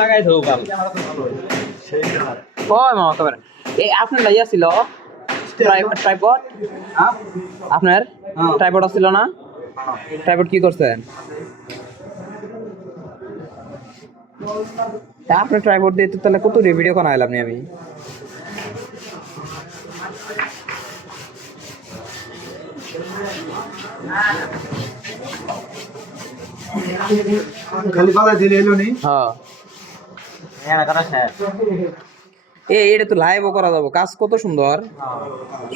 লাগাই মামা কবে এই আপনার লাইয়া ছিল ট্রাইপড আপনার? ট্রাইপড ছিল না? ট্রাইপড কি করছেন আপনার ট্রাইপড দিয়ে তো তাহলে কত ভিডিও করা এলাম আমি? এ এটা তো লাইভও করা যাব। কাজ কত সুন্দর?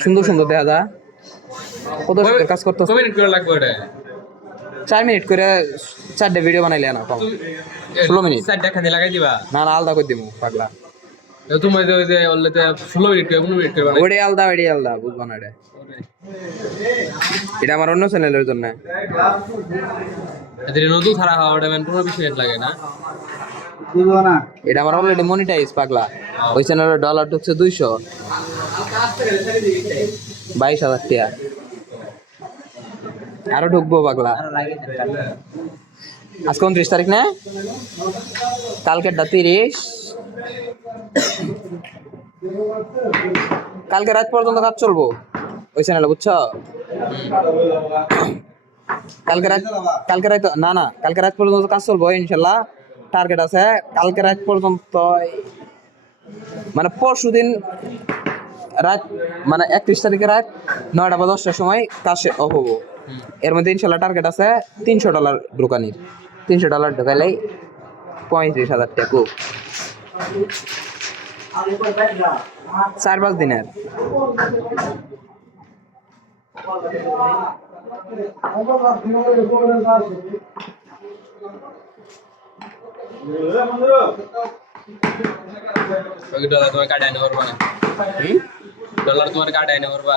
সুন্দর সুন্দর দেখা যা। কত সুন্দর কাজ করতে করে চার মিনিট করে চারটে ভিডিও বানাইলে না কম। ষোলো মিনিট চারটা খানি লাগাই দিবা। না না আলাদা করে দিব পাগলা। তোমার ওই যে অলরেডি ষোলো মিনিট করে মিনিট করে ওটাই আলাদা ওটাই আলাদা বুঝবা না এটা। এটা আমার অন্য চ্যানেলের জন্য। নতুন ছাড়া হওয়া ওটা মানে পনেরো বিশ মিনিট লাগে না। না। এটা আমার অলরেডি মনিটাইজ পাগলা। ওই চ্যানেলের ডলার ঢুকছে দুইশো। বাইশ হাজার টাকা আরও ঢুকবো পাগলা। আজকে উনত্রিশ তারিখ না? কালকেরটা তিরিশ। কালকে রাত পর্যন্ত কাজ চলবো? ওই চ্যানেলে বুঝছ? কালকে রাত কালকে রাত, না না, কালকে রাত পর্যন্ত কাজ চলবো, ইনশাল্লাহ। টার্গেট আছে, কালকে রাত পর্যন্ত মানে পরশু দিন রাত মানে একত্রিশ তারিখে রাত নয়টা বা দশটার সময় কাজ হব। এর মধ্যে ইনশাল্লাহ টার্গেট আছে তিনশো ডলার ঢোকানির। তিনশো ডলার ঢোকাইলেই পঁয়ত্রিশ হাজার টাকা। চার পাঁচ দিনের ডলার তোমার কার্ড আইনে করবা না? ডলার তোমার কার্ড আইনে করবা